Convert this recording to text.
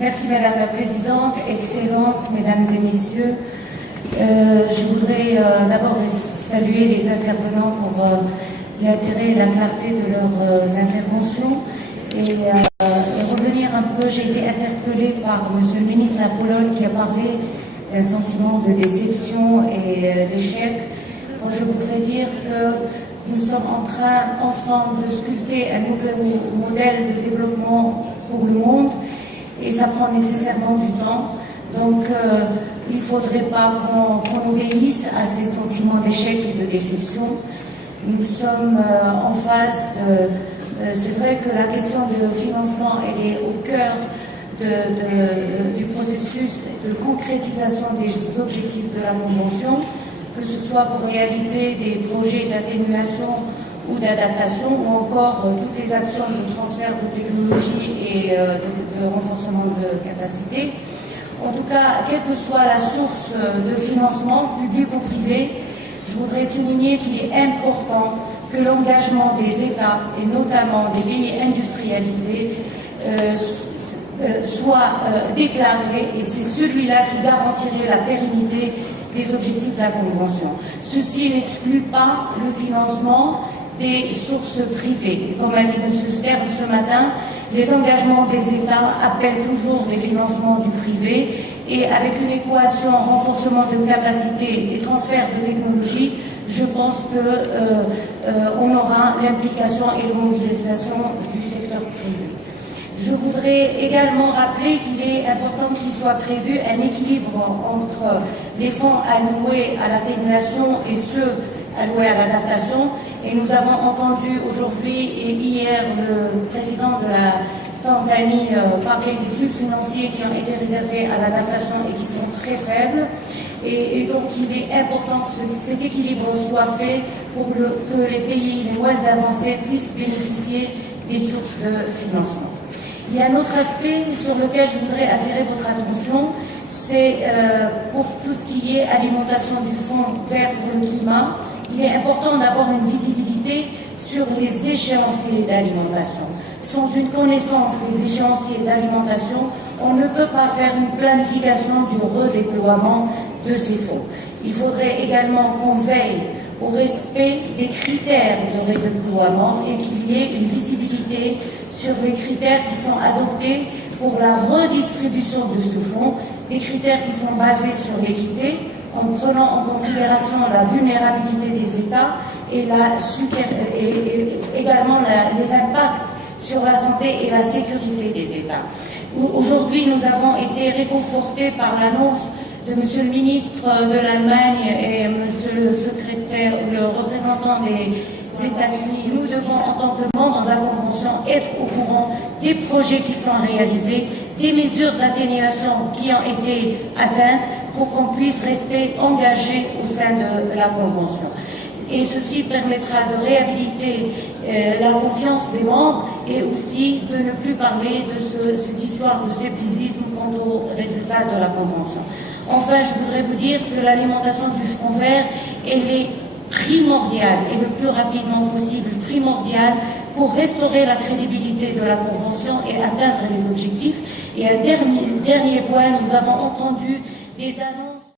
Merci Madame la Présidente, Excellences, Mesdames et Messieurs. Je voudrais d'abord saluer les intervenants pour l'intérêt et la clarté de leurs interventions et revenir un peu. J'ai été interpellée par Monsieur le ministre de la Pologne qui a parlé d'un sentiment de déception et d'échec. Bon, je voudrais dire que nous sommes en train ensemble de sculpter un nouveau modèle de développement pour le monde et ça prend nécessairement du temps. Donc il ne faudrait pas qu'on obéisse à ces sentiments d'échec et de déception. Nous sommes en phase de... c'est vrai que la question du financement elle est au cœur du processus de concrétisation des objectifs de la Convention, que ce soit pour réaliser des projets d'atténuation ou d'adaptation, ou encore toutes les actions de transfert de technologie et de renforcement de capacité. En tout cas, quelle que soit la source de financement, public ou privé, je voudrais souligner qu'il est important que l'engagement des États, et notamment des pays industrialisés, soit déclaré, et c'est celui-là qui garantirait la pérennité des objectifs de la Convention. Ceci n'exclut pas le financement des sources privées. Et comme a dit M. Stern ce matin, les engagements des États appellent toujours des financements du privé et avec une équation renforcement de capacité et transfert de technologie, je pense qu'on aura l'implication et la mobilisation du secteur privé. Je voudrais également rappeler qu'il est important qu'il soit prévu un équilibre entre les fonds alloués à l'atténuation et ceux alloués à l'adaptation. Et nous avons entendu aujourd'hui et hier le président de la Tanzanie parler des flux financiers qui ont été réservés à l'adaptation et qui sont très faibles. Et donc il est important que cet équilibre soit fait pour que les pays les moins avancés puissent bénéficier des sources de financement. Il y a un autre aspect sur lequel je voudrais attirer votre attention, c'est pour tout ce qui est alimentation du Fonds vert pour le climat. Il est important d'avoir une visibilité sur les échéanciers d'alimentation. Sans une connaissance des échéanciers d'alimentation, on ne peut pas faire une planification du redéploiement de ces fonds. Il faudrait également qu'on veille au respect des critères de redéploiement et qu'il y ait une visibilité sur les critères qui sont adoptés pour la redistribution de ce fonds, des critères qui sont basés sur l'équité, en prenant en considération la vulnérabilité des États et également les impacts sur la santé et la sécurité des États. Aujourd'hui, nous avons été réconfortés par l'annonce de Monsieur le ministre de l'Allemagne et Monsieur le secrétaire, le représentant des États-Unis. Nous devons, en tant que membres de la Convention, être au courant des projets qui sont réalisés, des mesures d'atténuation qui ont été atteintes pour qu'on puisse rester engagé au sein de la Convention. Et ceci permettra de réhabiliter la confiance des membres et aussi de ne plus parler de cette histoire de scepticisme quant aux résultats de la Convention. Enfin, je voudrais vous dire que l'alimentation du Fonds vert, elle est primordiale et le plus rapidement possible primordiale pour restaurer la crédibilité de la Convention et atteindre les objectifs. Et un dernier point, nous avons entendu des annonces